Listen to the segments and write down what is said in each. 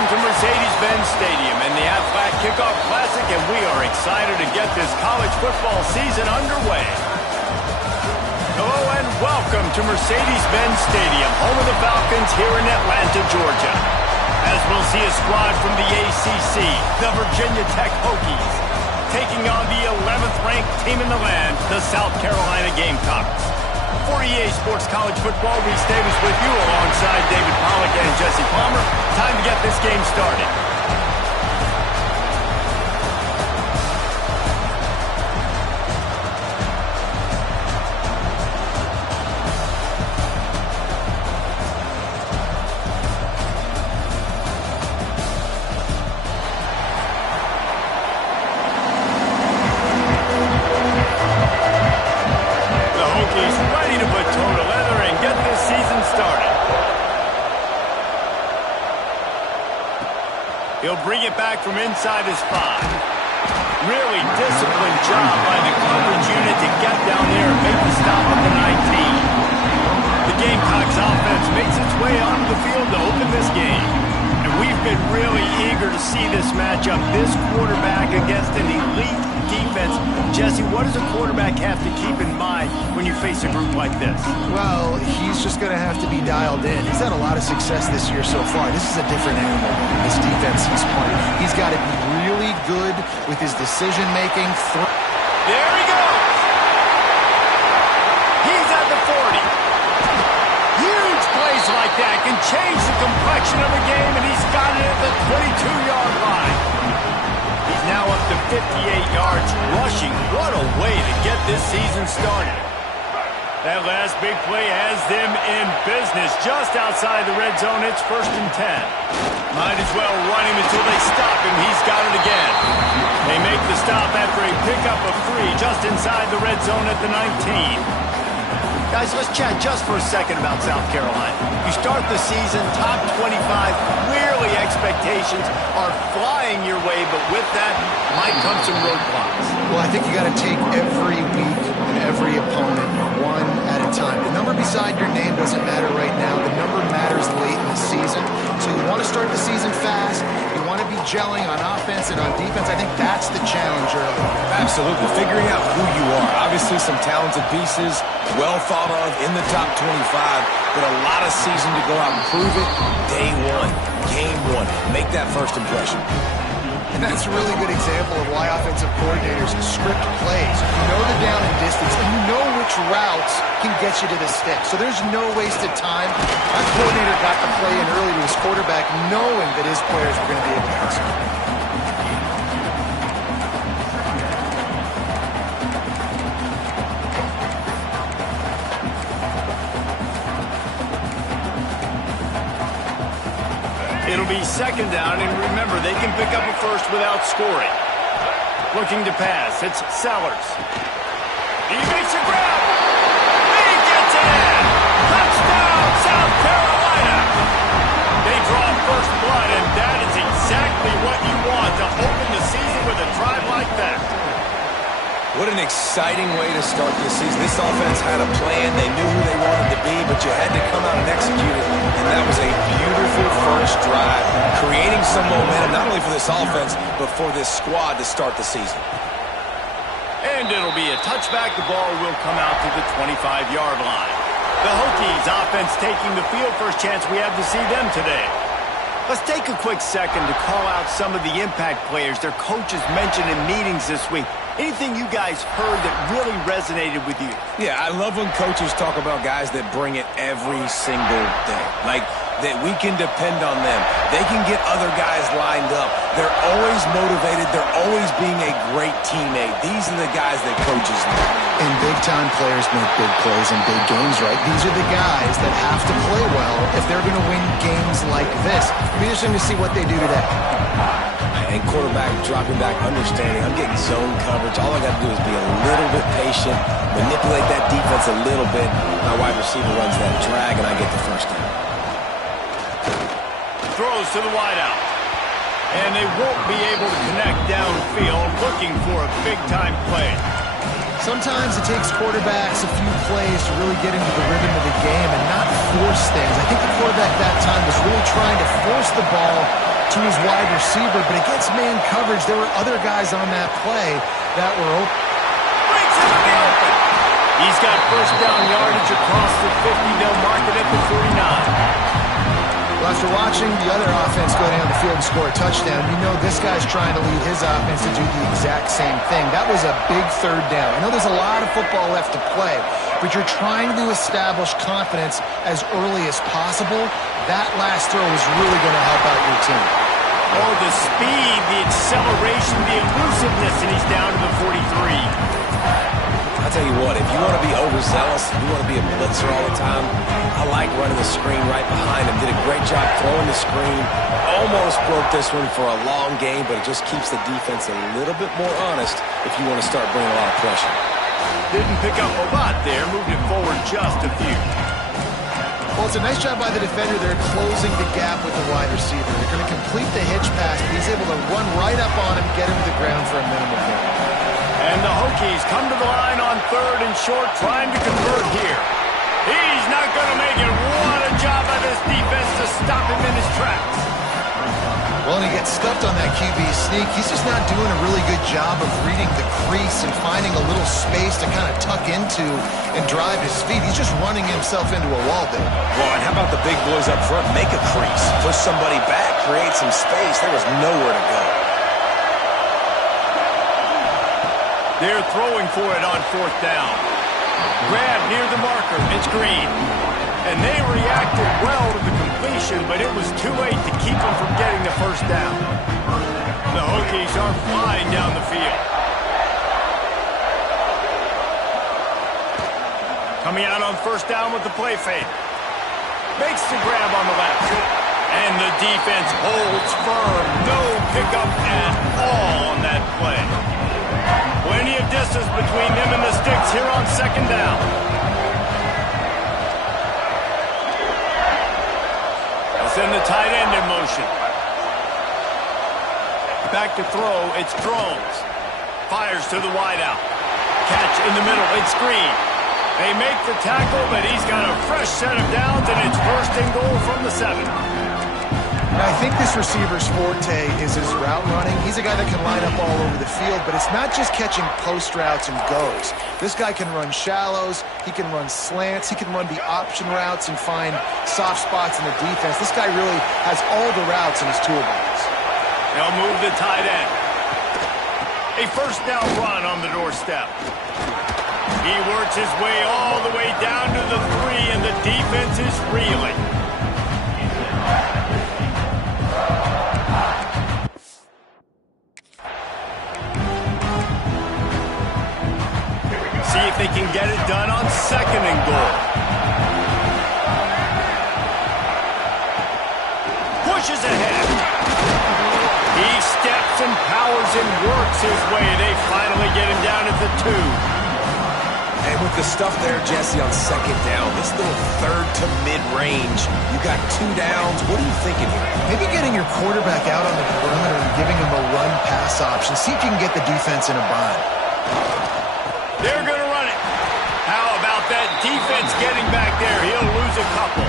welcome to Mercedes-Benz Stadium and the Aflac Kickoff Classic, and we are excited to get this college football season underway. Hello and welcome to Mercedes-Benz Stadium, home of the Falcons here in Atlanta, Georgia. As we'll see a squad from the ACC, the Virginia Tech Hokies, taking on the 11th ranked team in the land, the South Carolina Gamecocks. For EA Sports College Football, Reese Davis with you alongside David Pollack and Jesse Palmer. Time to get this game started. He'll bring it back from inside his 5. Really disciplined job by the coverage unit to get down there and make the stop at the 19. The Gamecocks offense makes its way onto the field to open this game. And we've been really eager to see this matchup, this quarterback against an elite defense. Jesse, what does a quarterback have to keep in mind when you face a group like this? Well, he's just going to have to be dialed in. He's had a lot of success this year so far. This is a different animal than this defense he's playing. He's got to be really good with his decision-making. There he goes! He's at the 40. Huge plays like that can change the complexion of a game, and he's got it at the 22-yard line. He's now up to 58 yards rushing. What a way to get this season started. That last big play has them in business just outside the red zone. It's 1st and 10. Might as well run him until they stop him. He's got it again. They make the stop after a pickup of 3 just inside the red zone at the 19. Guys, let's chat just for a second about South Carolina. You start the season top 25. Clearly expectations are flying your way, but with that might come some roadblocks. Well, I think you got to take every week and every opponent one at a time. The number beside your name doesn't matter right now. The number matters late in the season. So you want to start the season fast. You want to be gelling on offense and on defense. I think that's the challenge early. Absolutely. Figuring out who you are. Obviously some talented pieces, well thought of in the top 25, but a lot of season to go out and prove it. Day 1, game 1. Make that first impression. And that's a really good example of why offensive coordinators script plays. You know the down and distance, and you know which routes can get you to the stick. So there's no wasted time. Our coordinator got the play in early to his quarterback, knowing that his players were going to be able to execute. It'll be 2nd down, and remember, they can pick up a first without scoring. Looking to pass, it's Sellers. He makes a grab. He gets it in. Touchdown, South Carolina. They draw first blood, and that is exactly what you want to open the season with a drive like that. What an exciting way to start this season. This offense had a plan. They knew who they wanted to be, but you had to come out and execute it. And that was a beautiful first drive, creating some momentum, not only for this offense, but for this squad to start the season. And it'll be a touchback. The ball will come out to the 25-yard line. The Hokies offense taking the field. First chance we have to see them today. Let's take a quick second to call out some of the impact players their coaches mentioned in meetings this week. Anything you guys heard that really resonated with you? Yeah, I love when coaches talk about guys that bring it every single day. Like, that we can depend on them. They can get other guys lined up. They're always motivated. They're always being a great teammate. These are the guys that coaches love. And big-time players make big plays in big games, right? These are the guys that have to play well if they're going to win games like this. It'll be interesting to see what they do today. And quarterback dropping back, understanding. I'm getting zone coverage. All I got to do is be a little bit patient, manipulate that defense a little bit. My wide receiver runs that drag, and I get the first down. Throws to the wideout. And they won't be able to connect downfield, looking for a big-time play. Sometimes it takes quarterbacks a few plays to really get into the rhythm of the game and not force things. I think the quarterback that time was really trying to force the ball to his wide receiver, but against man coverage, there were other guys on that play that were open. Breaks him in the open. He's got first down yardage across the 50. They'll mark it at the 49. Well, after watching the other offense go down the field and score a touchdown, you know this guy's trying to lead his offense to do the exact same thing. That was a big third down. I know there's a lot of football left to play, but you're trying to establish confidence as early as possible. That last throw is really going to help out your team. Oh, the speed, the acceleration, the elusiveness, and he's down to the 43. I'll tell you what, if you want to be overzealous, you want to be a blitzer all the time, I like running the screen right behind him. Did a great job throwing the screen. Almost broke this one for a long game, but it just keeps the defense a little bit more honest if you want to start bringing a lot of pressure. Didn't pick up a lot there, moved it forward just a few. Well, it's a nice job by the defender. They're closing the gap with the wide receiver. They're going to complete the hitch pass, but he's able to run right up on him, get him to the ground for a minimal gain. And the Hokies come to the line on 3rd and short, trying to convert here. He's not going to make it. What a job by this defense to stop him in his tracks. Well, and he gets stuffed on that QB sneak. He's just not doing a really good job of reading the crease and finding a little space to kind of tuck into and drive his feet. He's just running himself into a wall there. Well, and how about the big boys up front? Make a crease. Push somebody back. Create some space. There was nowhere to go. They're throwing for it on 4th down. Grab near the marker. It's Green. And they reacted well to the completion, but it was too late to keep them from getting the first down. The Hokies are flying down the field. Coming out on 1st down with the play fake. Makes the grab on the left. And the defense holds firm. No pickup at all on that play. Plenty of distance between them and the sticks here on 2nd down. They'll send the tight end in motion. Back to throw, it's Drones. Fires to the wideout. Catch in the middle, it's Green. They make the tackle, but he's got a fresh set of downs, and it's 1st and goal from the 7. And I think this receiver's forte is his route running. He's a guy that can line up all over the field, but it's not just catching post routes and goes. This guy can run shallows, he can run slants, he can run the option routes and find soft spots in the defense. This guy really has all the routes in his toolbox. They'll move the tight end. A 1st down run on the doorstep. He works his way all the way down to the 3, and the defense is reeling. See if they can get it done on 2nd and goal. Pushes ahead. He steps and powers and works his way. They finally get him down at the 2. And with the stuff there, Jesse, on 2nd down, this little 3rd to mid-range, you got 2 downs. What are you thinking here? Maybe getting your quarterback out on the perimeter and giving him a run-pass option. See if you can get the defense in a bind. They're going to run it. How about that defense getting back there? He'll lose a couple.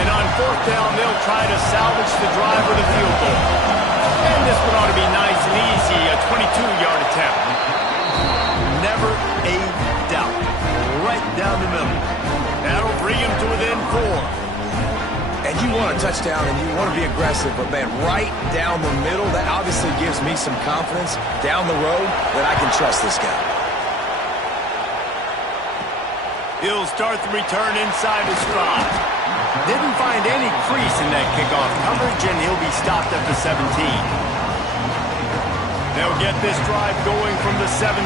And on 4th down, they'll try to salvage the drive with a field goal. And this one ought to be nice and easy, a 22-yard attempt. Never a doubt. Right down the middle. That'll bring him to within 4. And you want a touchdown and you want to be aggressive, but, man, right down the middle, that obviously gives me some confidence down the road that I can trust this guy. He'll start the return inside his stride. Didn't find any crease in that kickoff coverage, and he'll be stopped at the 17. They'll get this drive going from the 17.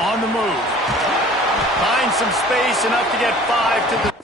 On the move. Finds some space, enough to get 5 to the...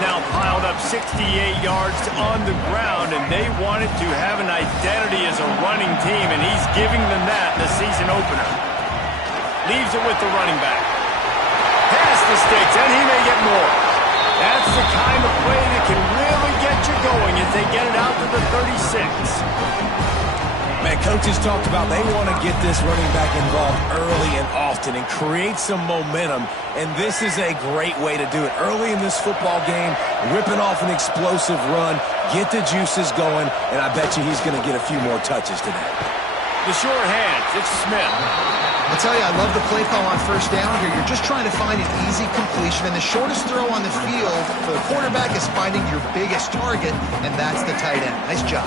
now piled up 68 yards on the ground, and they wanted to have an identity as a running team, and he's giving them that in the season opener. Leaves it with the running back. Past the sticks, and he may get more. That's the kind of play that can really get you going as they get it out to the 36. Man, coaches talked about they want to get this running back involved early and often and create some momentum, and this is a great way to do it. Early in this football game, ripping off an explosive run, get the juices going, and I bet you he's going to get a few more touches today. The short hands, it's Smith. I'll tell you, I love the play call on first down here. You're just trying to find an easy completion, and the shortest throw on the field for the quarterback is finding your biggest target, and that's the tight end. Nice job.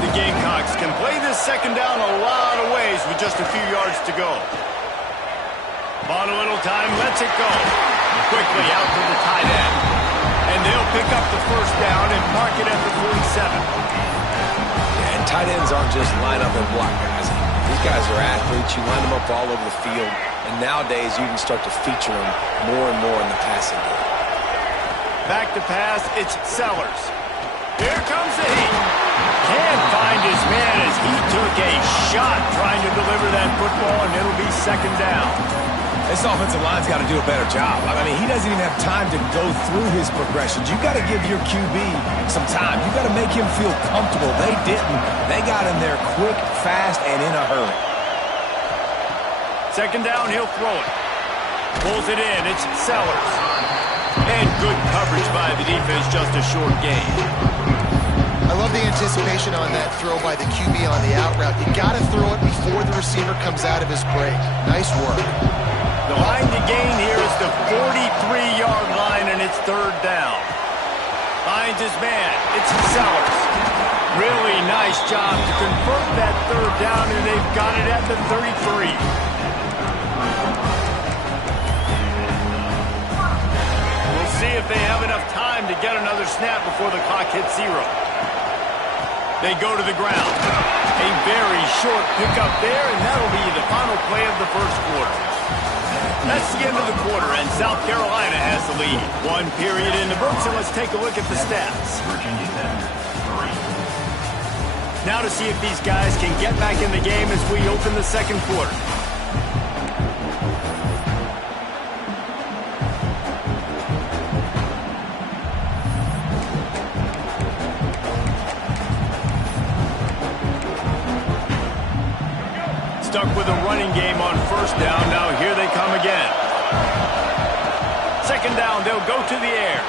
The Gamecocks can play this second down a lot of ways with just a few yards to go. Bought a little time, lets it go. Quickly out to the tight end. And they'll pick up the first down and mark it at the 47. And tight ends aren't just line up and block guys. These guys are athletes. You line them up all over the field. And nowadays, you can start to feature them more and more in the passing game. Back to pass, it's Sellers. Here comes the heat. Can't find his man as he took a shot trying to deliver that football, and it'll be second down. This offensive line's got to do a better job. I mean, he doesn't even have time to go through his progressions. You got to give your QB some time. You got to make him feel comfortable. They didn't. They got him there quick, fast, and in a hurry. Second down, he'll throw it. Pulls it in. It's Sellers. And good coverage by the defense, just a short gain. I love the anticipation on that throw by the QB on the out route. You got to throw it before the receiver comes out of his break. Nice work. The line to gain here is the 43-yard line, and it's third down. Finds his man. It's Sellers. Really nice job to convert that third down, and they've got it at the 33. We'll see if they have enough time to get another snap before the clock hits zero. They go to the ground. A very short pickup there, and that'll be the final play of the first quarter. That's the end of the quarter, and South Carolina has the lead. One period in the books, and let's take a look at the stats. Now to see if these guys can get back in the game as we open the second quarter. Stuck with a running game on first down. Now here they come again. Second down, they'll go to the air.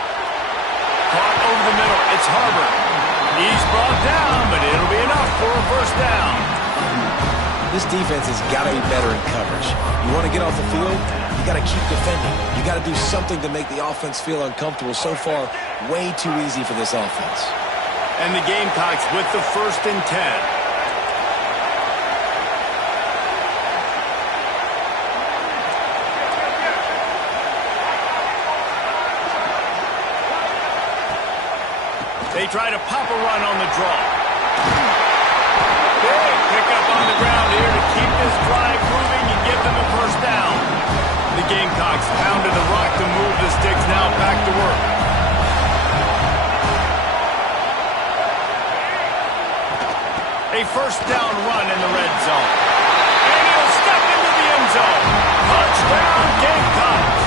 Caught over the middle. It's Harbor. He's brought down, but it'll be enough for a first down. This defense has got to be better in coverage. You want to get off the field, you got to keep defending. You got to do something to make the offense feel uncomfortable. So far, way too easy for this offense. And the Gamecocks with the 1st and 10. They try to pop a run on the draw. Big pickup on the ground here to keep this drive moving and give them a first down. The Gamecocks pounded the rock to move the sticks, now back to work. A first down run in the red zone. And he'll step into the end zone. Touchdown, Gamecocks.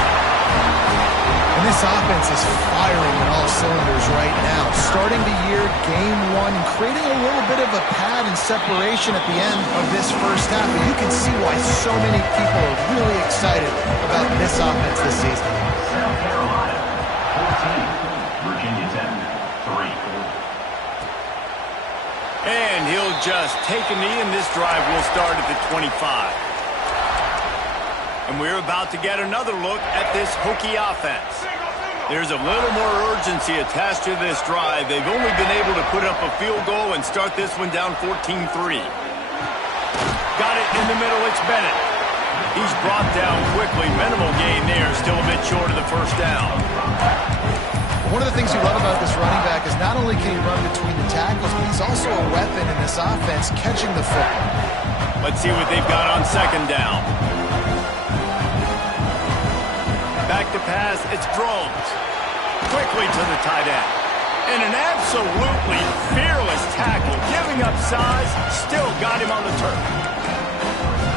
And this offense is firing on all cylinders right now. Starting the year, game one, creating a little bit of a pad and separation at the end of this first half. And you can see why so many people are really excited about this offense this season. South Carolina, 14, Virginia Tech, 3. And he'll just take a knee, and this drive will start at the 25. And we're about to get another look at this Hokie offense. There's a little more urgency attached to this drive. They've only been able to put up a field goal and start this one down 14-3. Got it in the middle, it's Bennett. He's brought down quickly. Minimal gain there, still a bit short of the first down. One of the things you love about this running back is not only can he run between the tackles, but he's also a weapon in this offense catching the football. Let's see what they've got on second down. Back to pass, it's Drones. quickly to the tight end. And an absolutely fearless tackle, giving up size, still got him on the turf.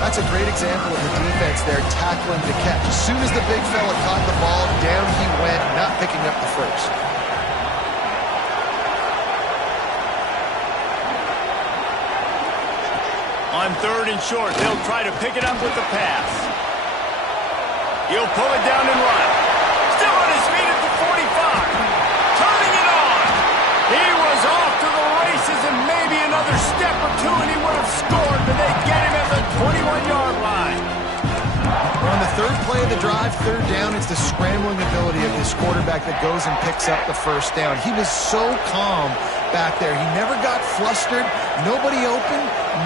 That's a great example of the defense there, tackling to catch. As soon as the big fella caught the ball, down he went, not picking up the first. On 3rd and short, they'll try to pick it up with the pass. He'll pull it down and run. Still on his feet at the 45. Turning it on. He was off to the races, and maybe another step or two and he would have scored, but they get him at the 21-yard line. On the 3rd play of the drive, 3rd down, it's the scrambling ability of this quarterback that goes and picks up the 1st down. He was so calm back there. He never got flustered. Nobody open,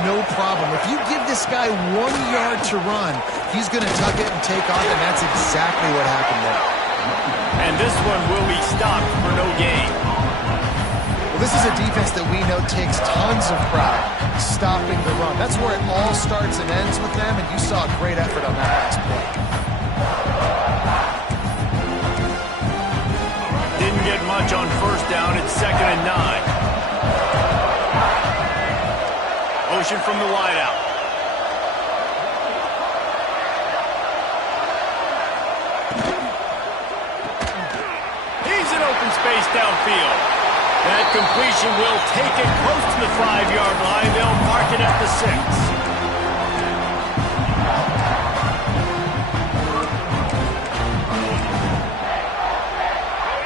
no problem. If you give this guy 1 yard to run, he's going to tuck it and take off, and that's exactly what happened there. And this one will be stopped for no gain. Well, this is a defense that we know takes tons of pride stopping the run. That's where it all starts and ends with them, and you saw a great effort on that last play. Didn't get much on 1st down. It's 2nd and 9. Motion from the wideout. He's in open space downfield. That completion will take it close to the 5-yard line. They'll mark it at the 6.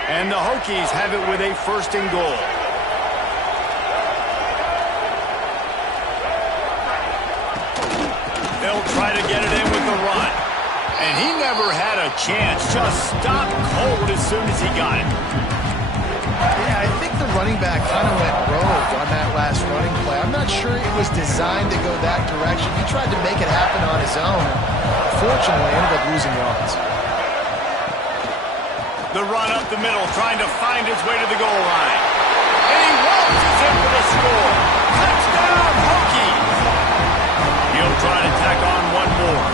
And the Hokies have it with a 1st and goal. They'll try to get it in with the run. And he never had a chance. Just stopped cold as soon as he got it. Yeah, I think the running back kind of went rogue on that last running play. I'm not sure it was designed to go that direction. He tried to make it happen on his own. Fortunately, ended up losing yards. The run up the middle, trying to find his way to the goal line. And he waltzes in for the score. Touchdown, Hokies! He'll try to tack on one more.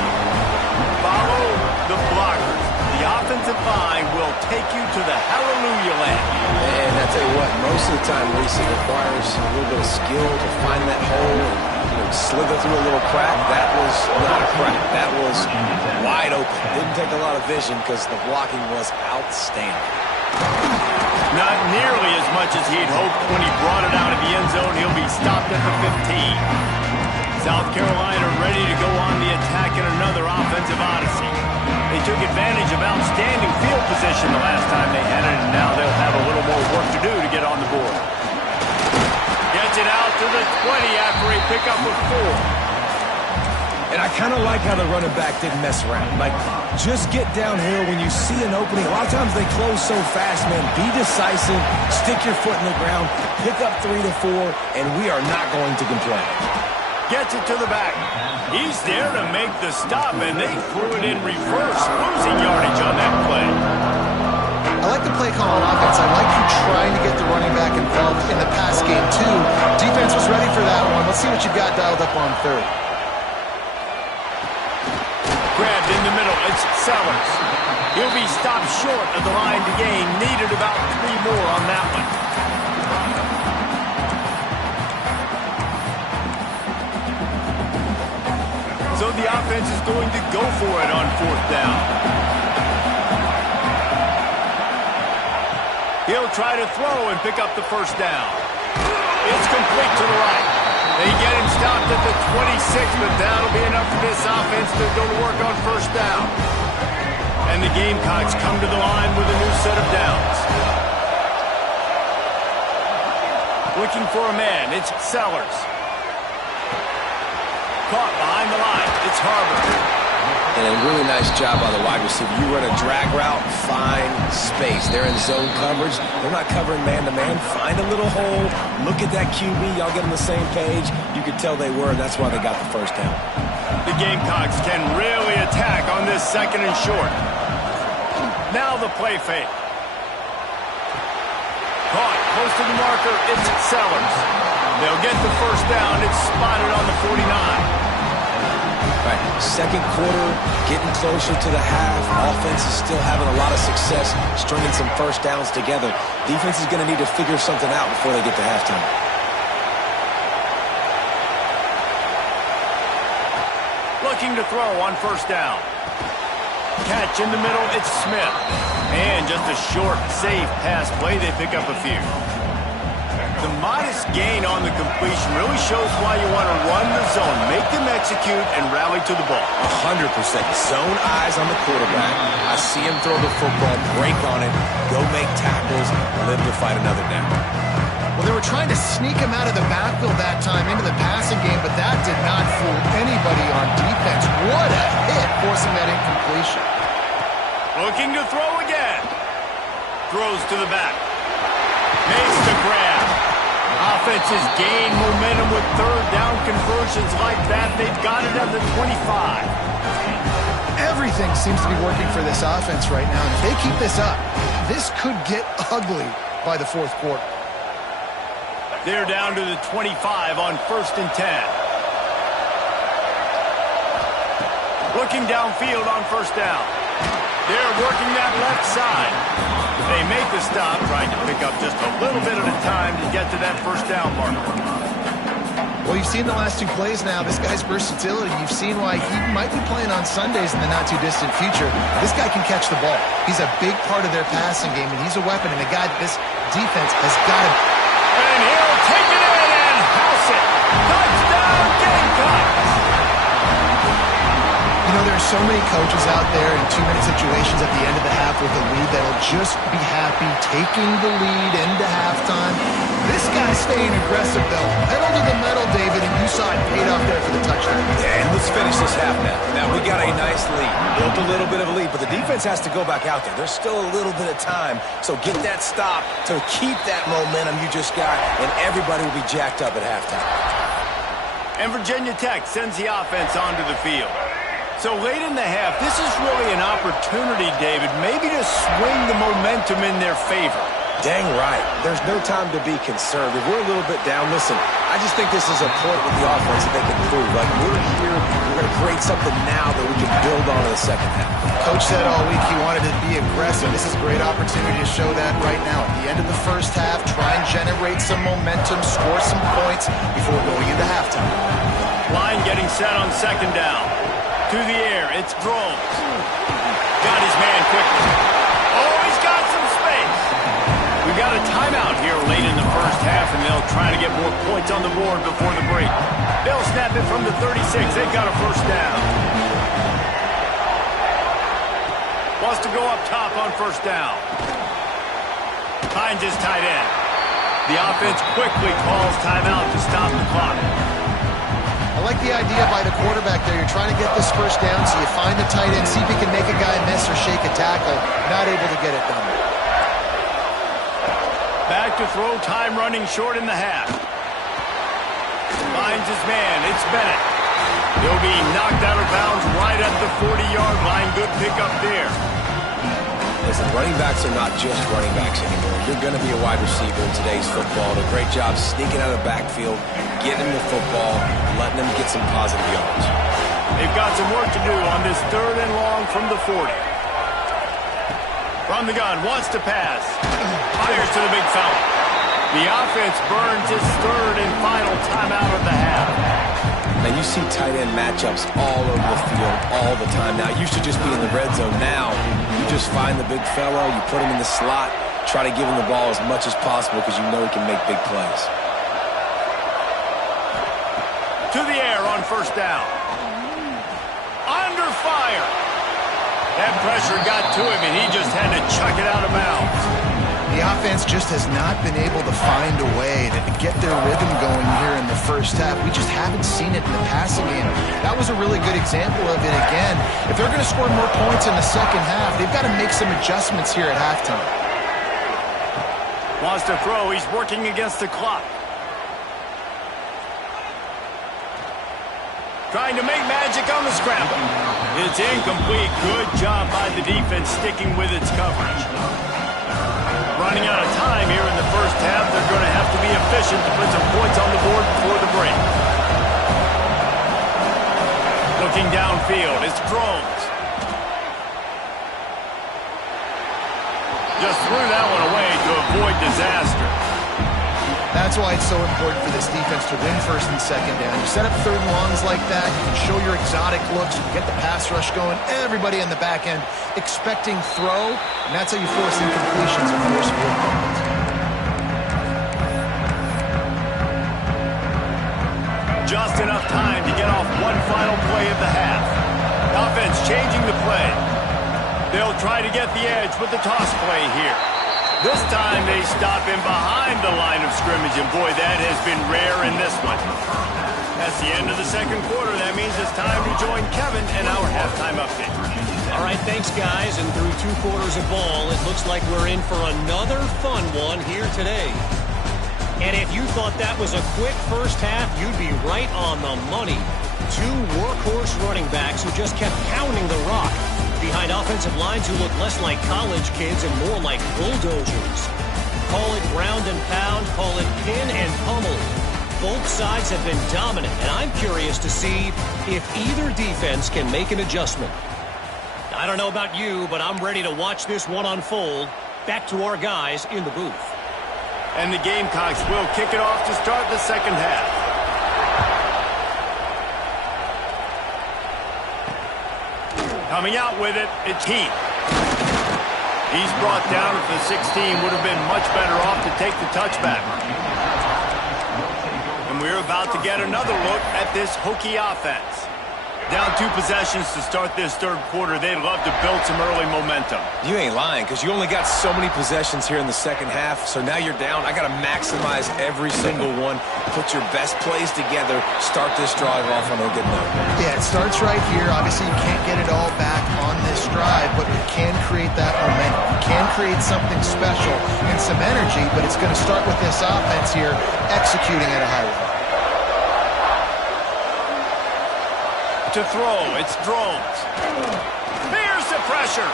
Follow the blockers. The offensive line will take you to the hallelujah land. And I tell you what, most of the time, Reese, it requires a little bit of skill to find that hole and slither through a little crack. That was not a crack. That was wide open. Didn't take a lot of vision because the blocking was outstanding. Not nearly as much as he'd hoped when he brought it out of the end zone. He'll be stopped at the 15. South Carolina ready to go on the attack in another offensive odyssey. They took advantage of outstanding field position the last time they had it, and now they'll have a little more work to do to get on the board. Gets it out to the 20 after a pickup of 4. And I kind of like how the running back didn't mess around. Like, just get downhill when you see an opening. A lot of times they close so fast, man. Be decisive, stick your foot in the ground, pick up 3 to 4, and we are not going to complain. Gets it to the back. He's there to make the stop, and they threw it in reverse, losing yardage on that play. I like the play call on offense. I like you trying to get the running back involved in the pass game, too. Defense was ready for that one. Let's see what you've got dialed up on 3rd. Grabbed in the middle. It's Sellers. He'll be stopped short of the line to gain. Needed about 3 more on that one. So the offense is going to go for it on 4th down. He'll try to throw and pick up the 1st down. It's complete to the right. They get him stopped at the 26, but that'll be enough for this offense to go to work on 1st down. And the Gamecocks come to the line with a new set of downs. Looking for a man. It's Sellers. Caught behind the line. It's Harbor. And a really nice job by the wide receiver. You run a drag route, find space. They're in zone coverage. They're not covering man-to-man. Find a little hole. Look at that QB. Y'all get on the same page. You could tell they were, and that's why they got the 1st down. The Gamecocks can really attack on this 2nd and short. Now the play fake. Caught close to the marker. It's Sellers. They'll get the 1st down. It's spotted on the 49. Right. Second quarter, getting closer to the half. Offense is still having a lot of success stringing some first downs together. Defense is going to need to figure something out before they get to halftime. Looking to throw on first down. Catch in the middle, it's Smith. And just a short, safe pass play, they pick up a few. The modest gain on the completion really shows why you want to run the zone, make them execute, and rally to the ball. 100%. Zone eyes on the quarterback. I see him throw the football, break on it, go make tackles, live to fight another down. Well, they were trying to sneak him out of the backfield that time into the passing game, but that did not fool anybody on defense. What a hit, forcing that incompletion. Looking to throw again. Throws to the back. Makes the grab. Offenses gain momentum with third down conversions like that. They've got it at the 25. Everything seems to be working for this offense right now. And if they keep this up, this could get ugly by the fourth quarter. They're down to the 25 on 1st and 10. Looking downfield on first down. They're working that left side. They make the stop, trying to pick up just a little bit at a time to get to that first down marker. Well, you've seen the last two plays now. This guy's versatility. You've seen why he might be playing on Sundays in the not-too-distant future. This guy can catch the ball. He's a big part of their passing game, and he's a weapon, and a guy this defense has got to... And he'll take it in and house it. Touchdown, Gamecocks! You know, there are so many coaches out there in two-minute situations at the end of the half with a lead that'll just be happy taking the lead into halftime. This guy's staying aggressive, though. Pedal to the metal, David, and you saw it paid off there for the touchdown. Yeah, and let's finish this half now. Now, we got a nice lead. Built a little bit of a lead, but the defense has to go back out there. There's still a little bit of time, so get that stop to keep that momentum you just got, and everybody will be jacked up at halftime. And Virginia Tech sends the offense onto the field. So late in the half, this is really an opportunity, David, maybe to swing the momentum in their favor. Dang right. There's no time to be concerned. If we're a little bit down, listen, I just think this is a point with the offense that they can prove. Like, we're here, we're going to create something now that we can build on in the second half. Coach said all week he wanted to be aggressive. This is a great opportunity to show that right now. At the end of the first half, try and generate some momentum, score some points before going into halftime. Line getting set on second down. To the air, it's Groves. Got his man quickly. Oh, he's got some space. We've got a timeout here late in the first half, and they'll try to get more points on the board before the break. They'll snap it from the 36. They've got a first down. Wants to go up top on first down. Finds his tight end. The offense quickly calls timeout to stop the clock. I like the idea by the quarterback there. You're trying to get this first down, so you find the tight end, see if he can make a guy miss or shake a tackle. Not able to get it done. Back to throw, time running short in the half. Finds his man, it's Bennett. He'll be knocked out of bounds right at the 40-yard line. Good pickup there. Listen, running backs are not just running backs anymore. You're going to be a wide receiver in today's football. A great job sneaking out of the backfield, getting the football, letting them get some positive yards. They've got some work to do on this third and long from the 40. From the gun, wants to pass. Fires to the big fella. The offense burns its third and final timeout of the half. Now, you see tight end matchups all over the field all the time. Now, it used to just be in the red zone. Now, you just find the big fella, you put him in the slot, try to give him the ball as much as possible because you know he can make big plays. To the air on first down. Under fire. That pressure got to him, and he just had to chuck it out of bounds. The offense just has not been able to find a way to get their rhythm going here in the first half. We just haven't seen it in the passing game. That was a really good example of it again. If they're going to score more points in the second half, they've got to make some adjustments here at halftime. Wants to throw. He's working against the clock. Trying to make magic on the scramble. It's incomplete. Good job by the defense sticking with its coverage. Running out of time here in the first half. They're going to have to be efficient to put some points on the board before the break. Looking downfield, it's Drones. Just threw that one away to avoid disaster. That's why it's so important for this defense to win first and second down. You set up third and longs like that, you can show your exotic looks, you can get the pass rush going, everybody on the back end expecting throw, and that's how you force incompletions and force field goals. Just enough time to get off one final play of the half. Offense changing the play. They'll try to get the edge with the toss play here. This time they stop him behind the line of scrimmage, and boy, that has been rare in this one. That's the end of the second quarter. That means it's time to join Kevin in our halftime update. All right, thanks, guys. And through 2 quarters of ball, it looks like we're in for another fun one here today. And if you thought that was a quick first half, you'd be right on the money. 2 workhorse running backs who just kept pounding the rock behind offensive lines who look less like college kids and more like bulldozers. Call it ground and pound, call it pin and pummel. Both sides have been dominant, and I'm curious to see if either defense can make an adjustment. I don't know about you, but I'm ready to watch this one unfold. Back to our guys in the booth. And the Gamecocks will kick it off to start the second half. Coming out with it, it's Heath. He's brought down at the 16, would have been much better off to take the touchback. And we're about to get another look at this Hokie offense. Down 2 possessions to start this third quarter. They'd love to build some early momentum. You ain't lying, because you only got so many possessions here in the second half, so now you're down. I got to maximize every single one, put your best plays together, start this drive off on a good note. Yeah, it starts right here. Obviously, you can't get it all back on this drive, but you can create that momentum. You can create something special and some energy, but it's going to start with this offense here executing at a high level. To throw, it's Drones. Here's the pressure.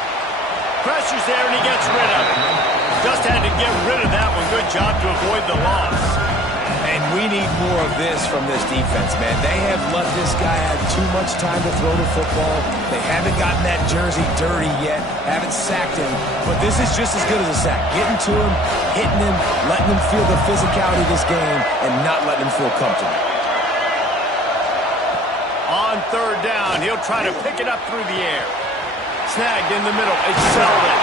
Pressure's there, and he gets rid of it. Just had to get rid of that one. Good job to avoid the loss. And we need more of this from this defense, man. They have let this guy have too much time to throw the football. They haven't gotten that jersey dirty yet, haven't sacked him. But this is just as good as a sack. Getting to him, hitting him, letting him feel the physicality of this game, and not letting him feel comfortable. On third down, he'll try to pick it up through the air. Snagged in the middle. It's Selden.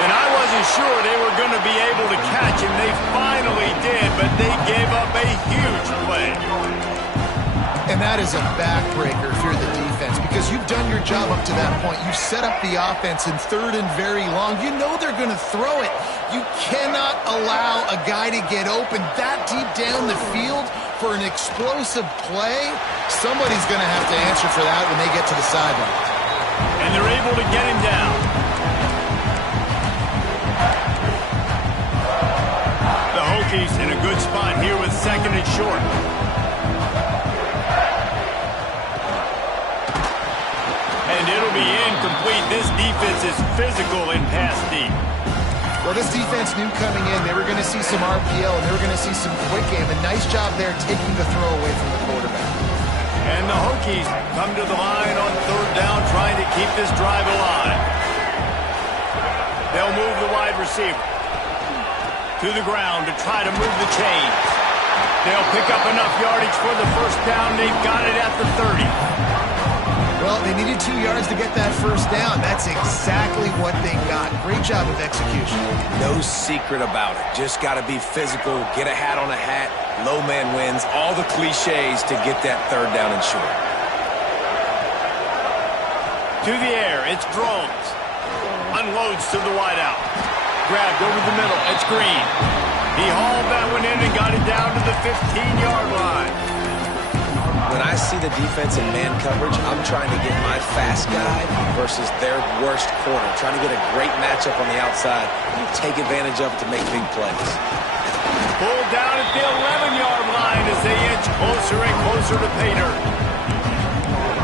And I wasn't sure they were going to be able to catch him. They finally did, but they gave up a huge play. And that is a backbreaker if you're the defense, because you've done your job up to that point. You've set up the offense in third and very long. You know they're going to throw it. You cannot allow a guy to get open that deep down the field for an explosive play. Somebody's going to have to answer for that when they get to the sidelines. And they're able to get him down. The Hokies in a good spot here with second and short. And it'll be incomplete. This defense is physical in pass deep. Well, this defense knew coming in they were going to see some RPO and they were going to see some quick game. A nice job there taking the throw away from the quarterback. And the Hokies come to the line on third down, trying to keep this drive alive. They'll move the wide receiver to the ground to try to move the chains. They'll pick up enough yardage for the first down. They've got it at the 30. Well, they needed 2 yards to get that first down. That's exactly what they got. Great job of execution. No secret about it. Just got to be physical, get a hat on a hat, low man wins, all the cliches to get that third down and short. To the air, it's Drones. Unloads to the wideout. Grabbed over the middle, it's Green. He hauled that one in and got it down to the 15-yard line. When I see the defense in man coverage, I'm trying to get my fast guy versus their worst corner. Trying to get a great matchup on the outside and take advantage of it to make big plays. Pulled down at the 11-yard line as they inch closer and closer to pay dirt.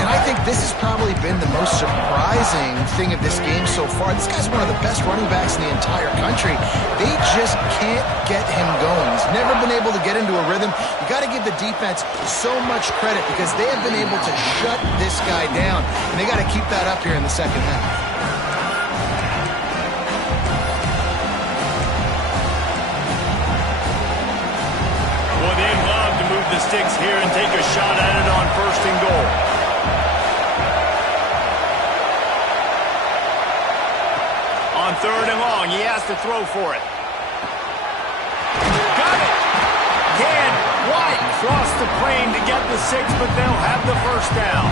And I think this has probably been the most surprising thing of this game so far. This guy's one of the best running backs in the entire country. They just can't get him going. He's never been able to get into a rhythm. You got to give the defense so much credit because they have been able to shut this guy down, and they got to keep that up here in the second half. Well, they'd love to move the sticks here and take a shot at it on 1st and goal. On 3rd and long, he has to throw for it. Got it! Can White cross the plane to get the 6, but they'll have the 1st down.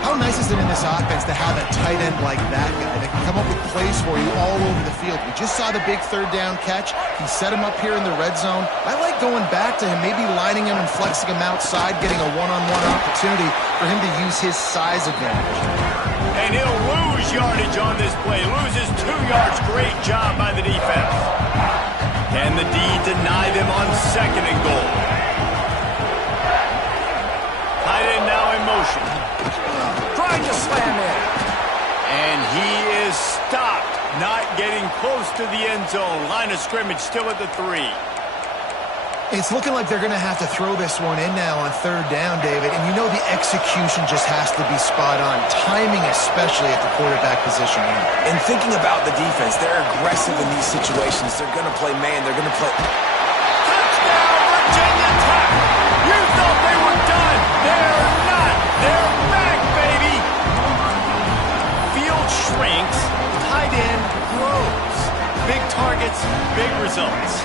How nice is it in this offense to have a tight end like that guy that can come up with plays for you all over the field? We just saw the big 3rd down catch. He set him up here in the red zone. I like going back to him, maybe lining him and flexing him outside, getting a one-on-one opportunity for him to use his size advantage. And he'll lose yardage on this play. Loses 2 yards. Great job by the defense. Can the D deny them on 2nd and goal? Tight end now in motion. Trying to slam in. And he is stopped. Not getting close to the end zone. Line of scrimmage still at the 3. It's looking like they're going to have to throw this one in now on 3rd down, David. And you know the execution just has to be spot on. Timing especially at the quarterback position. And thinking about the defense, they're aggressive in these situations. They're going to play man. They're going to play... Touchdown, Virginia Tech! You thought they were done. They're not. They're back, baby. Field shrinks. Tight end grows. Big targets, big results.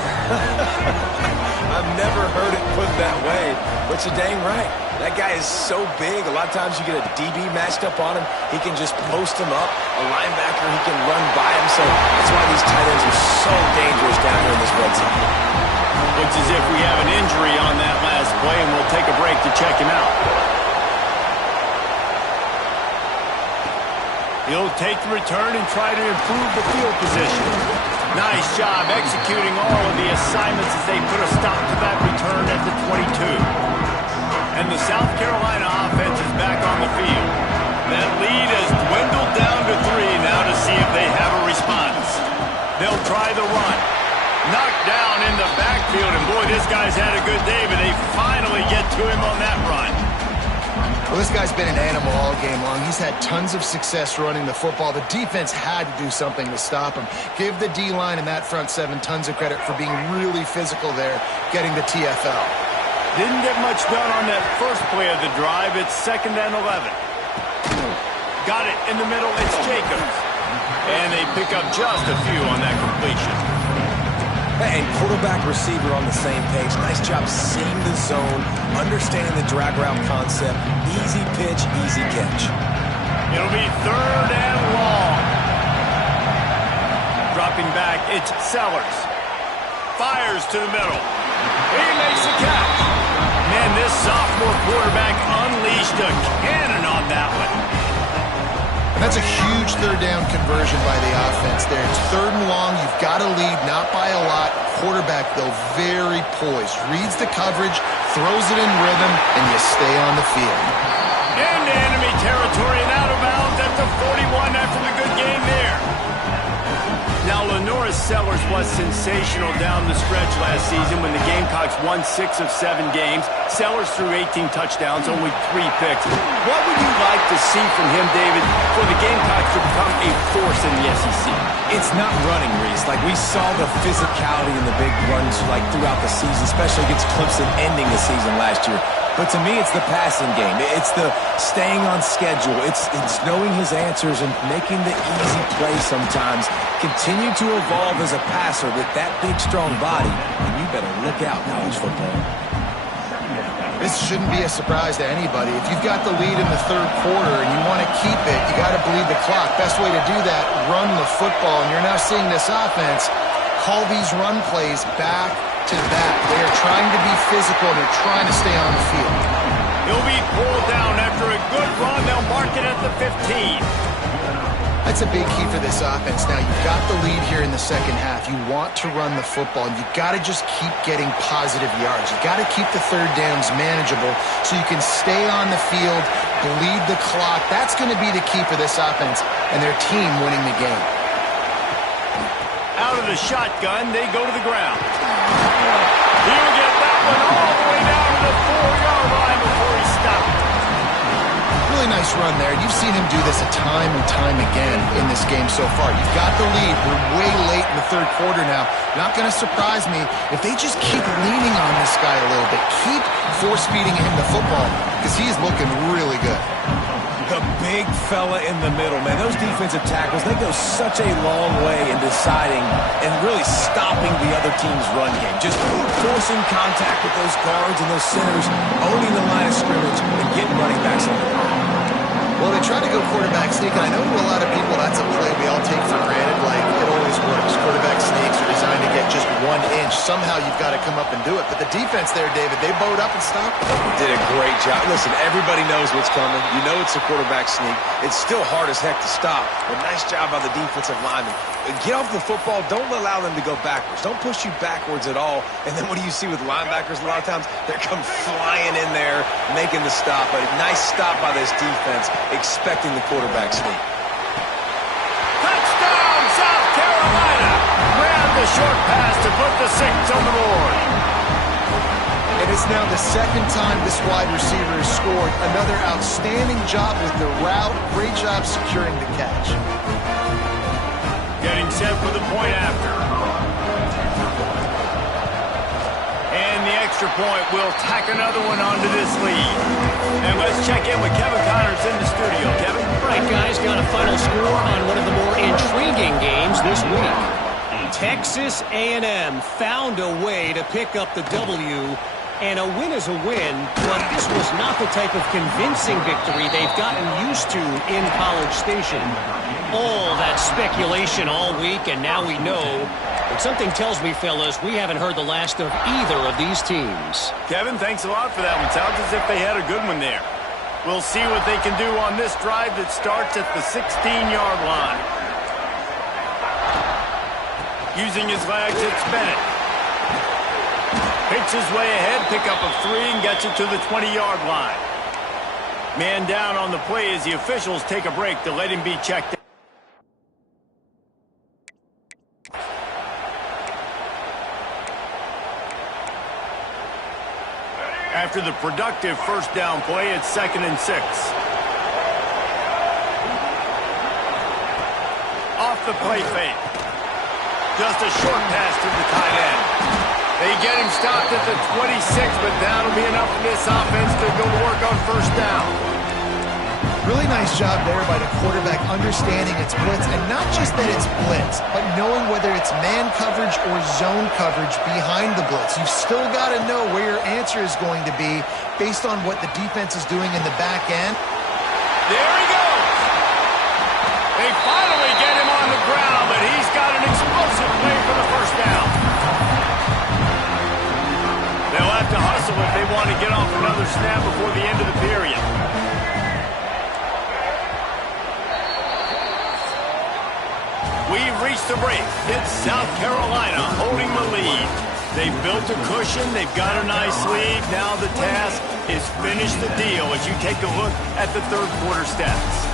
I've never heard it put that way, but you're dang right. That guy is so big. A lot of times you get a DB matched up on him. He can just post him up. A linebacker, he can run by him. So that's why these tight ends are so dangerous down here in this red zone. Looks as if we have an injury on that last play, and we'll take a break to check him out. He'll take the return and try to improve the field position. Nice job executing all of the assignments as they put a stop to that return at the 22. And the South Carolina offense is back on the field. That lead has dwindled down to 3 now to see if they have a response. They'll try the run. Knocked down in the backfield, and boy, this guy's had a good day, but they finally get to him on that run. Well, this guy's been an animal all game long. He's had tons of success running the football. The defense had to do something to stop him. Give the D-line and that front 7 tons of credit for being really physical there, getting the TFL. Didn't get much done on that first play of the drive. It's 2nd and 11. Got it in the middle. It's Jacobs. And they pick up just a few on that completion. And quarterback receiver on the same page. Nice job seeing the zone, understanding the drag route concept. Easy pitch, easy catch. It'll be 3rd and long. Dropping back, it's Sellers. Fires to the middle. He makes the catch. Man, this sophomore quarterback unleashed a cannon on that one. And that's a huge 3rd down conversion by the offense there. It's 3rd and long. You've got to lead, not by a lot. Quarterback, though, very poised. Reads the coverage, throws it in rhythm, and you stay on the field. Into enemy territory and out of bounds at the 41 after the good game there. Now, Lenoris Sellers was sensational down the stretch last season when the Gamecocks won 6 of 7 games. Sellers threw 18 touchdowns, only 3 picks. What would you like to see from him, David, for the Gamecocks to become a force in the SEC? It's not running, Reese. Like, we saw the physicality in the big runs like throughout the season, especially against Clemson ending the season last year. But to me, it's the passing game. It's the staying on schedule. It's knowing his answers and making the easy play sometimes. Continue to evolve as a passer with that big, strong body. And you better look out, college football. This shouldn't be a surprise to anybody. If you've got the lead in the 3rd quarter and you want to keep it, you got to bleed the clock. Best way to do that, run the football. And you're now seeing this offense call these run plays back to back. They are trying to be physical. They're trying to stay on the field. He'll be pulled down after a good run. They'll mark it at the 15. That's a big key for this offense. Now, you've got the lead here in the second half. You want to run the football, and you've got to just keep getting positive yards. You've got to keep the third downs manageable so you can stay on the field, bleed the clock. That's going to be the key for this offense and their team winning the game. Out of the shotgun, they go to the ground. He'll get that one all the way down to the 4-yard line before he stopped. Really nice run there. You've seen him do this a time and time again in this game so far. You've got the lead. We're way late in the third quarter now. Not going to surprise me if they just keep leaning on this guy a little bit. Keep force-feeding him the football because he's looking really good. The big fella in the middle, man. Those defensive tackles, they go such a long way in deciding and really stopping the other team's run game. Just forcing contact with those guards and those centers, owning the line of scrimmage, and getting running backs on the ground. Well, they try to go quarterback sneak, and I know to a lot of people that's a play we all take for granted, like it always works. Quarterback sneaks are designed to get just 1 inch. Somehow you've got to come up and do it. But the defense there, David, they bowed up and stopped it. Did a great job. Listen, everybody knows what's coming. You know it's a quarterback sneak. It's still hard as heck to stop, but nice job by the defensive lineman. Get off the football. Don't allow them to go backwards. Don't push you backwards at all. And then what do you see with linebackers a lot of times? They come flying in there, making the stop. A nice stop by this defense, expecting the quarterback sneak. Touchdown, South Carolina! Ran the short pass to put the 6 on the board. And it's now the second time this wide receiver has scored. Another outstanding job with the route. Great job securing the catch. Getting set for the point after. And the extra point will tack another one onto this lead. And let's check in with Kevin Connors in the studio. Kevin? Right, guys, got a final score on one of the more intriguing games this week. Texas A&M found a way to pick up the W, and a win is a win, but this was not the type of convincing victory they've gotten used to in College Station. All that speculation all week, and now we know. But something tells me, fellas, we haven't heard the last of either of these teams. Kevin, thanks a lot for that one. Sounds as if they had a good one there. We'll see what they can do on this drive that starts at the 16-yard line. Using his legs, it's Bennett. Picks his way ahead, pick up a 3, and gets it to the 20-yard line. Man down on the play as the officials take a break to let him be checked out. After the productive first down play, it's 2nd and 6. Off the play fake. Just a short pass to the tight end. They get him stopped at the 26, but that'll be enough for this offense to go to work on first down. Really nice job there by the quarterback understanding it's blitz, and not just that it's blitz, but knowing whether it's man coverage or zone coverage behind the blitz. You've still got to know where your answer is going to be based on what the defense is doing in the back end. There he goes. They finally get him on the ground, but he's got an explosive play for the first down. They'll have to hustle if they want to get off another snap before the end of the period. We've reached the break. It's South Carolina holding the lead. They've built a cushion. They've got a nice lead. Now the task is finish the deal as you take a look at the third quarter stats.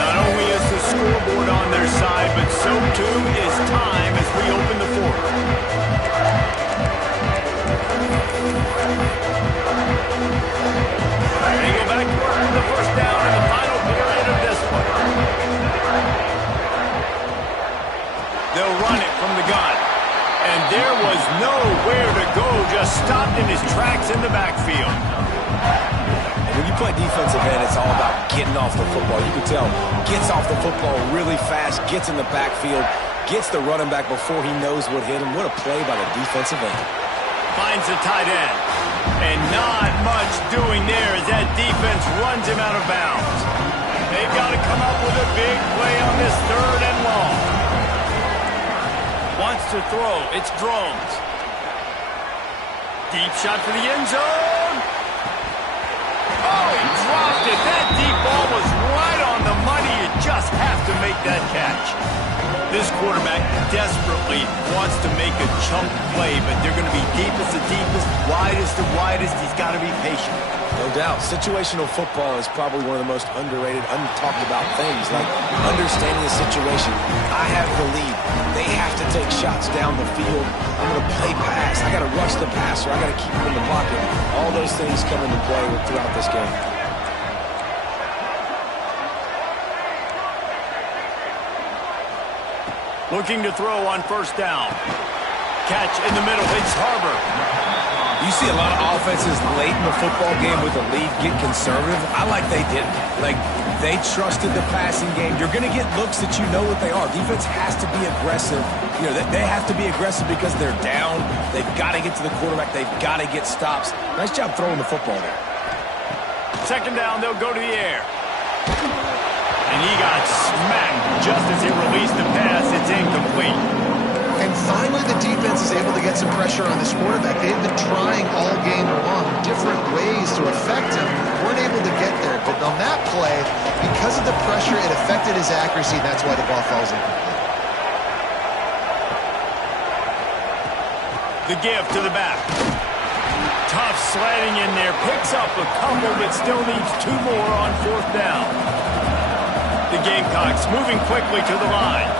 Not only is the scoreboard on their side, but so too is time as we open the fourth. They go back to work for the first down in the final period of this one. They'll run it from the gun. And there was nowhere to go, just stopped in his tracks in the backfield. When you play defensive end, it's all about getting off the football. You can tell, gets off the football really fast, gets in the backfield, gets the running back before he knows what hit him. What a play by the defensive end. Finds the tight end. And not much doing there as that defense runs him out of bounds. They've got to come up with a big play on this 3rd and long. Wants to throw. It's Drones. Deep shot for the end zone. Oh, he dropped make that catch. This quarterback desperately wants to make a chunk play, but they're going to be deepest to deepest, widest to widest. He's got to be patient. No doubt. Situational football is probably one of the most underrated, untalked about things, like understanding the situation. I have the lead. They have to take shots down the field. I'm going to play pass. I got to rush the passer. I got to keep him in the pocket. All those things come into play throughout this game. Looking to throw on first down. Catch in the middle. It's Harbor. You see a lot of offenses late in the football game with a lead get conservative. I like they didn't. Like, they trusted the passing game. You're going to get looks that you know what they are. Defense has to be aggressive. You know, they have to be aggressive because they're down. They've got to get to the quarterback. They've got to get stops. Nice job throwing the football there. Second down, they'll go to the air. And he got smacked just as he released the pass. It's incomplete. And finally, the defense is able to get some pressure on this quarterback. They've been trying all game long different ways to affect him. Weren't able to get there. But on that play, because of the pressure, it affected his accuracy. That's why the ball falls incomplete. The give to the back. Tough sliding in there. Picks up a couple, but still needs 2 more on fourth down. The Gamecocks moving quickly to the line.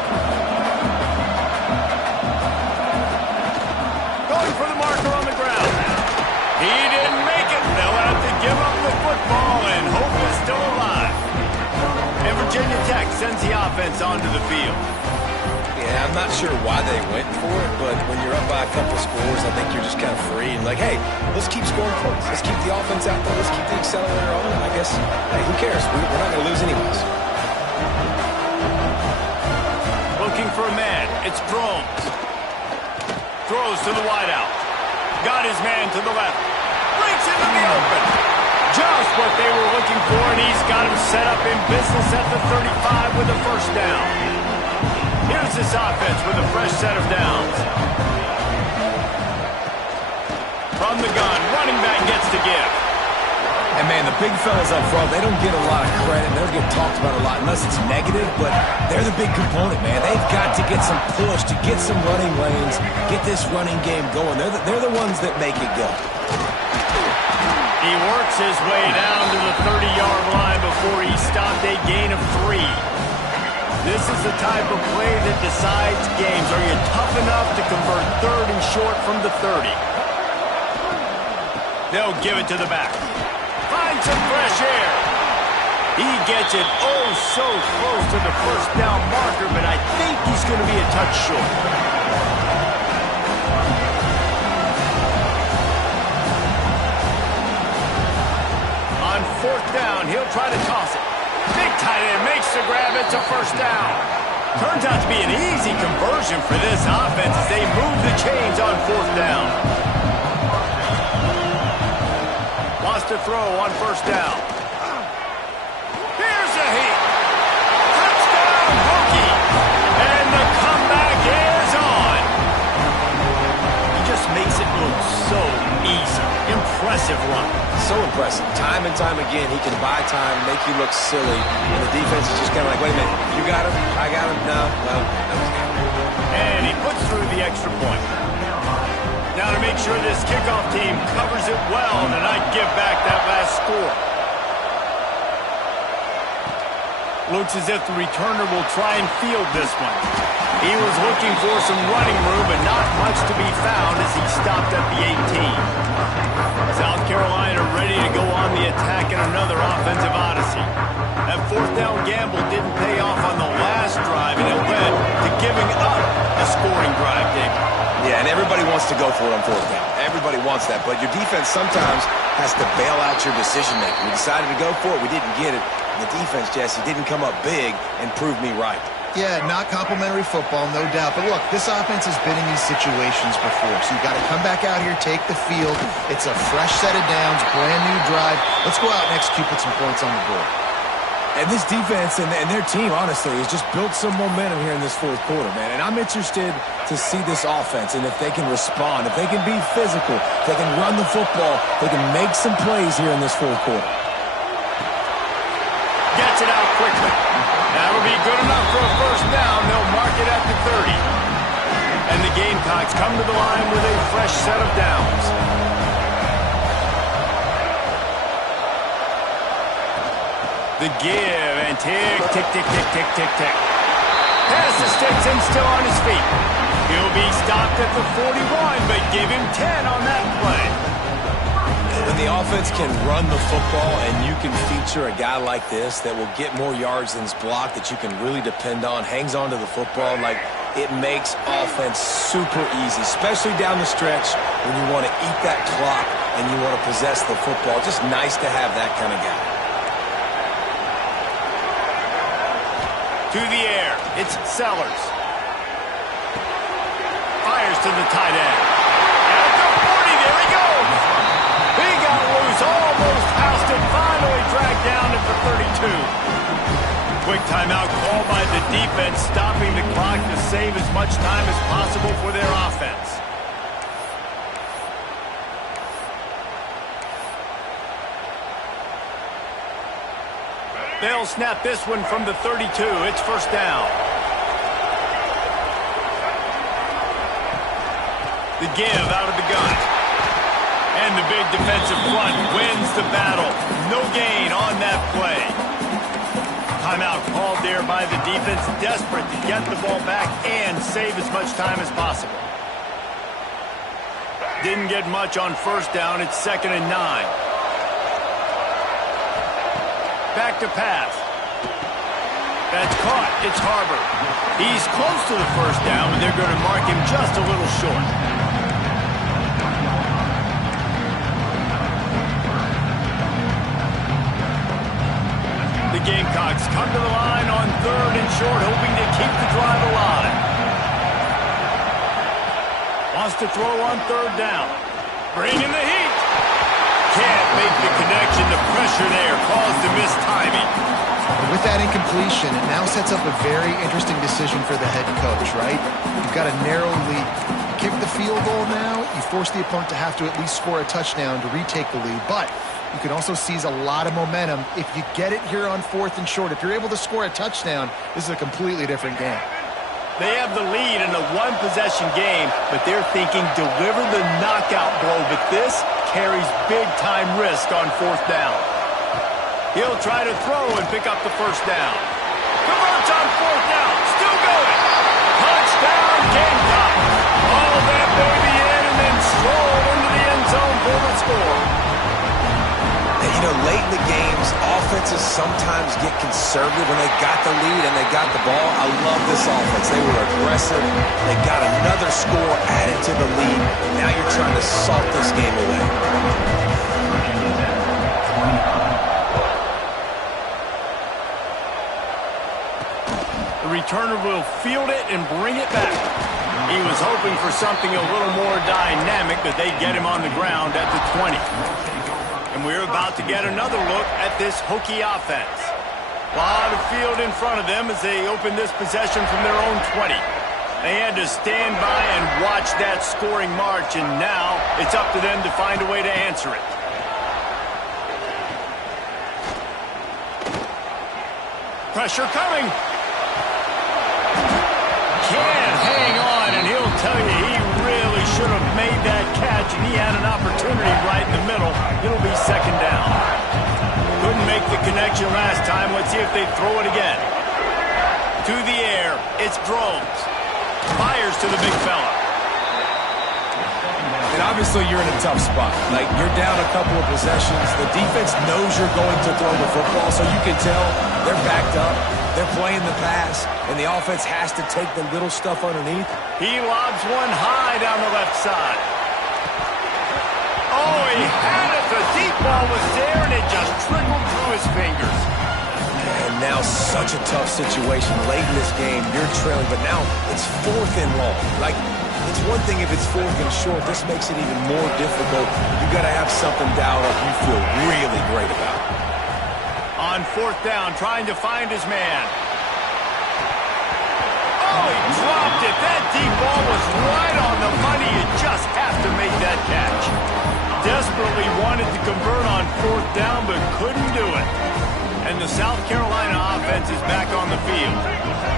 Going for the marker on the ground. He didn't make it. They'll have to give up the football, and hope is still alive. And Virginia Tech sends the offense onto the field. Yeah, I'm not sure why they went for it, but when you're up by a couple scores, I think you're just kind of free and like, hey, let's keep scoring points. Let's keep the offense out there. Let's keep the accelerator on. And I guess, hey, who cares? We're not going to lose anyways. Looking for a man. It's Drones. Throws to the wideout. Got his man to the left. Breaks into the open. Just what they were looking for, and he's got him set up in business at the 35 with a first down. Here's this offense with a fresh set of downs. From the gun, running back gets to give. And, man, the big fellas up front, they don't get a lot of credit. They don't get talked about a lot unless it's negative, but they're the big component, man. They've got to get some push, to get some running lanes, get this running game going. They're the ones that make it go. He works his way down to the 30-yard line before he stopped a gain of 3. This is the type of play that decides games. Are you tough enough to convert 3rd and short from the 30? They'll give it to the back. Find some fresh air. He gets it oh so close to the first down marker, but I think he's going to be a touch short. On fourth down, he'll try to toss it. Big tight end makes the grab. It's a first down. Turns out to be an easy conversion for this offense as they move the chains on fourth down. Lost a throw on first down. Here's a hit. Touchdown, Hokie. And the comeback is on. He just makes it look so easy. Impressive run. So impressive. Time and time again, he can buy time, make you look silly, and the defense is just kind of like, wait a minute, you got him, I got him, no, well, that was good. And he puts through the extra point. Now to make sure this kickoff team covers it well, and I give back that last score. Looks as if the returner will try and field this one. He was looking for some running room, but not much to be found as he stopped at the 18. South Carolina ready to go on the attack in another offensive odyssey. That fourth down gamble didn't pay off on the last drive, and it led to giving up a scoring drive, David. Yeah, and everybody wants to go for it on fourth down. Everybody wants that, but your defense sometimes has to bail out your decision-making. We decided to go for it. We didn't get it. The defense, Jesse, didn't come up big and prove me right. Yeah, not complimentary football, no doubt. But look, this offense has been in these situations before. So you got to come back out here, take the field. It's a fresh set of downs, brand new drive. Let's go out and execute with some points on the board. And this defense and their team, honestly, has just built some momentum here in this fourth quarter, man. And I'm interested to see this offense and if they can respond, if they can be physical, if they can run the football, they can make some plays here in this fourth quarter. Gets it out quickly. That'll be good enough for a first down. They'll mark it at the 30. And the Gamecocks come to the line with a fresh set of downs. The give and tick, tick, tick, tick, tick, tick, tick. Pass the sticks and still on his feet. He'll be stopped at the 41, but give him 10 on that play. When the offense can run the football and you can feature a guy like this that will get more yards than his block, that you can really depend on, hangs on to the football, like it makes offense super easy, especially down the stretch when you want to eat that clock and you want to possess the football. Just nice to have that kind of guy. To the air, it's Sellers. Fires to the tight end. At the 40, there he goes. He got loose, almost housed it, finally dragged down at the 32. Quick timeout called by the defense, stopping the clock to save as much time as possible for their offense. They'll snap this one from the 32. It's first down. The give out of the gun. And the big defensive front wins the battle. No gain on that play. Timeout called there by the defense, desperate to get the ball back and save as much time as possible. Didn't get much on first down. It's 2nd and 9. Back to pass. That's caught. It's Harbor. He's close to the first down, but they're going to mark him just a little short. The Gamecocks come to the line on 3rd and short, hoping to keep the drive alive. Wants to throw on 3rd down. Bringing the heat. Can't make the connection. The pressure there caused the missed timing. With that incompletion, it now sets up a very interesting decision for the head coach, right? You've got a narrow lead. You kick the field goal now, you force the opponent to have to at least score a touchdown to retake the lead. But you can also seize a lot of momentum if you get it here on 4th and short. If you're able to score a touchdown, this is a completely different game. They have the lead in a one-possession game, but they're thinking deliver the knockout blow. But this carries big-time risk on 4th down. He'll try to throw and pick up the first down. Converts on 4th down. Still going. Touchdown, Gamecocks. All that baby in and then stroll into the end zone for the score. And, you know, late in the games, offenses sometimes get conservative when they got the lead and they got the ball. I love this offense. They were aggressive. They got another score added to the lead. Now you're trying to salt this game away. The returner will field it and bring it back. He was hoping for something a little more dynamic, but they get him on the ground at the 20. And we're about to get another look at this Hokie offense. A lot of field in front of them as they open this possession from their own 20. They had to stand by and watch that scoring march, and now it's up to them to find a way to answer it. Pressure coming. Can't hang on, and he'll tell you he really should have made that catch, and he had an opportunity right in the middle. It'll be 2nd down. Couldn't make the connection last time. Let's see if they throw it again. To the air, it's Groves. Fires to the big fella. And obviously you're in a tough spot. Like, you're down a couple of possessions. The defense knows you're going to throw the football, so you can tell they're backed up. They're playing the pass, and the offense has to take the little stuff underneath. He lobs one high down the left side. Oh, he had it. The deep ball was there, and it just trickled through his fingers. And now such a tough situation. Late in this game, you're trailing, but now it's 4th and long. Like, it's one thing if it's 4th and short. This makes it even more difficult. You got to have something dialed up you feel really great about. On 4th down, trying to find his man. Oh, he dropped it. That deep ball was right on the money. You just have to make that catch. Desperately wanted to convert on 4th down, but couldn't do it. And the South Carolina offense is back on the field.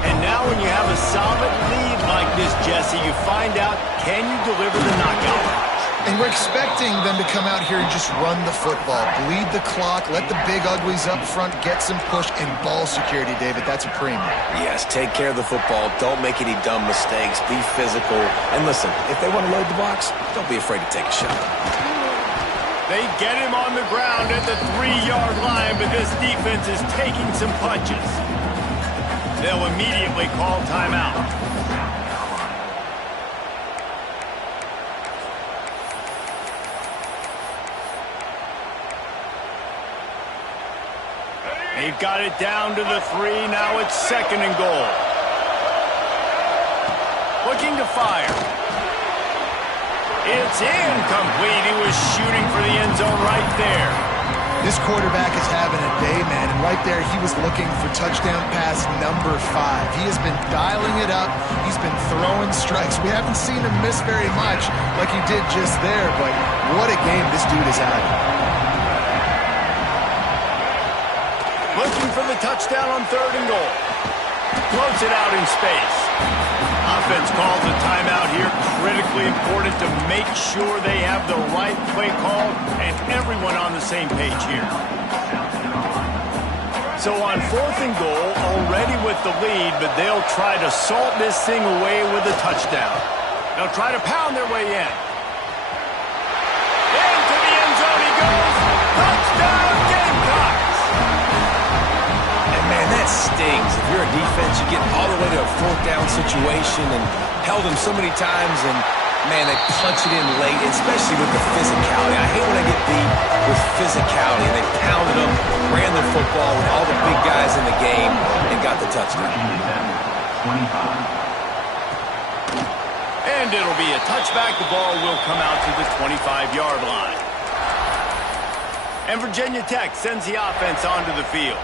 And now when you have a solid lead like this, Jesse, you find out, can you deliver the knockout punch? And we're expecting them to come out here and just run the football, bleed the clock, let the big uglies up front get some push, and ball security, David. That's a premium. Yes, take care of the football. Don't make any dumb mistakes. Be physical. And listen, if they want to load the box, don't be afraid to take a shot. They get him on the ground at the 3-yard line, but this defense is taking some punches. They'll immediately call timeout. They've got it down to the 3. Now it's 2nd and goal. Looking to fire. It's incomplete. He was shooting for the end zone right there. This quarterback is having a day, man. And right there, he was looking for touchdown pass number 5. He has been dialing it up. He's been throwing strikes. We haven't seen him miss very much like he did just there, but what a game this dude is having. Looking for the touchdown on 3rd and goal. Floats it out in space. Offense calls a timeout here. Critically important to make sure they have the right play call and everyone on the same page here. So on 4th and goal, already with the lead, but they'll try to salt this thing away with a touchdown. They'll try to pound their way in. Into the end zone he goes. Touchdown, Gamecocks! Man, that stings. If you're a defense, you get all the way to a 4th down situation and held them so many times, and, man, they punch it in late, especially with the physicality. I hate when I get beat with physicality. They pounded them, ran the football with all the big guys in the game, and got the touchdown. And it'll be a touchback. The ball will come out to the 25-yard line. And Virginia Tech sends the offense onto the field.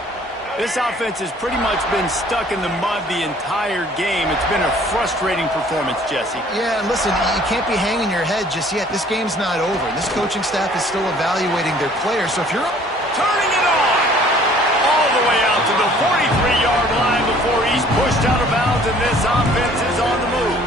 This offense has pretty much been stuck in the mud the entire game. It's been a frustrating performance, Jesse. Yeah, and listen, you can't be hanging your head just yet. This game's not over. This coaching staff is still evaluating their players. So if you're turning it on all the way out to the 43-yard line before he's pushed out of bounds, and this offense is on the move.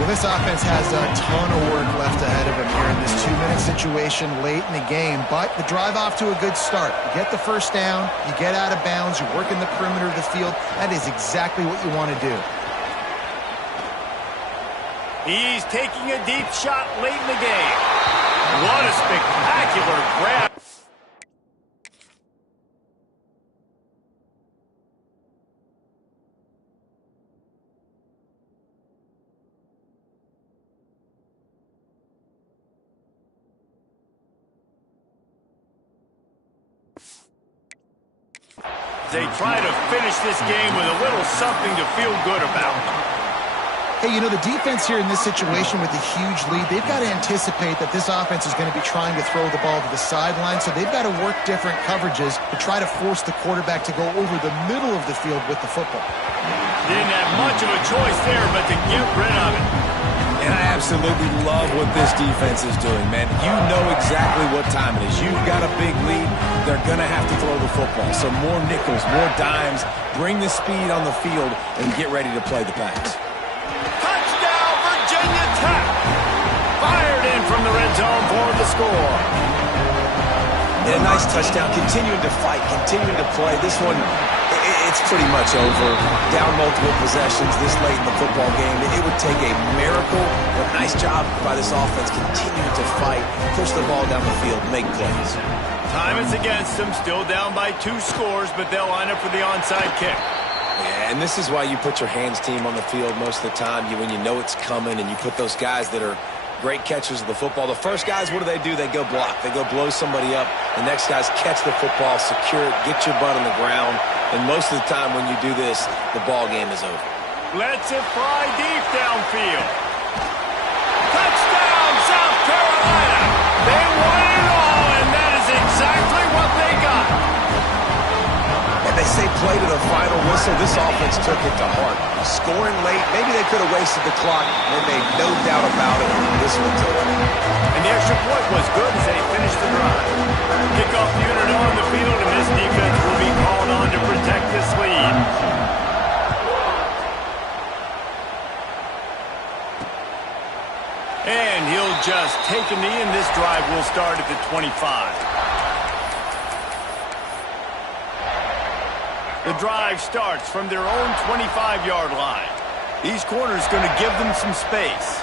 Well, this offense has a ton of work left ahead of him here in this 2-minute situation late in the game, but the drive off to a good start. You get the first down, you get out of bounds, you work in the perimeter of the field. That is exactly what you want to do. He's taking a deep shot late in the game. What a spectacular grab. They try to finish this game with a little something to feel good about. Hey, you know, the defense here in this situation with a huge lead, they've got to anticipate that this offense is going to be trying to throw the ball to the sideline, so they've got to work different coverages to try to force the quarterback to go over the middle of the field with the football. Didn't have much of a choice there, but to get rid of it. And I absolutely love what this defense is doing, man. You know exactly what time it is. You've got a big lead. They're going to have to throw the football. So more nickels, more dimes, bring the speed on the field, and get ready to play the pass. Touchdown, Virginia Tech! Fired in from the red zone for the score. And a nice touchdown, continuing to fight, continuing to play. This one, it's pretty much over. Down multiple possessions this late in the football game. It would take a miracle, but nice job by this offense continuing to fight, push the ball down the field, make plays. Time is against them, still down by 2 scores, but they'll line up for the onside kick. Yeah, and this is why you put your hands team on the field most of the time, when you know it's coming, and you put those guys that are great catchers of the football. The first guys, what do? They go block. They go blow somebody up. The next guys catch the football, secure it, get your butt on the ground. And most of the time when you do this, the ball game is over. Lets it fly deep downfield. Touchdown, South Carolina! They won it all, and that is exactly what they got. And they say play to the final whistle. This offense took it to heart. Scoring late, maybe they could have wasted the clock. They made no doubt about it. This one's over. And the extra point was good as they finished the drive. Kickoff unit on the field, and this defense take a knee, and this drive will start at the 25. The drive starts from their own 25-yard line. These corners going to give them some space.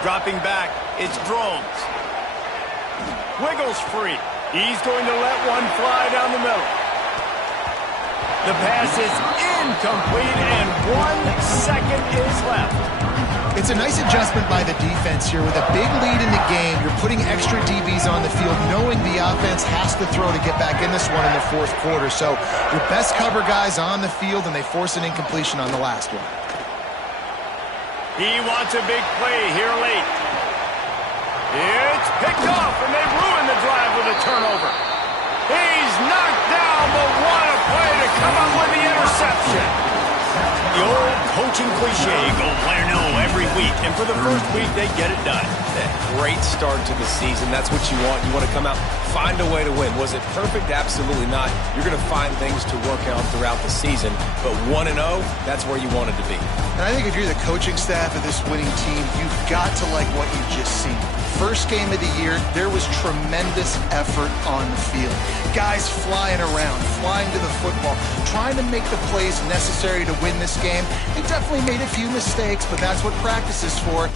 Dropping back, it's Drones. Wiggles free. He's going to let one fly down the middle. The pass is incomplete, and 1 second is left. It's a nice adjustment by the defense here. With a big lead in the game, you're putting extra DBs on the field, knowing the offense has to throw to get back in this one in the fourth quarter. So your best cover guys on the field, and they force an incompletion on the last one. He wants a big play here late. It's picked off, and they ruin the drive with a turnover. He's knocked down, but what a play to come up with the interception. The old coaching cliche, go play or no every week. And for the first week, they get it done. Great start to the season. That's what you want. You want to come out, find a way to win. Was it perfect? Absolutely not. You're going to find things to work on throughout the season. But 1-0, that's where you wanted to be. And I think if you're the coaching staff of this winning team, you've got to like what you've just seen. First game of the year, there was tremendous effort on the field. Guys flying around, flying to the football, trying to make the plays necessary to win this game. They definitely made a few mistakes, but that's what practice is for.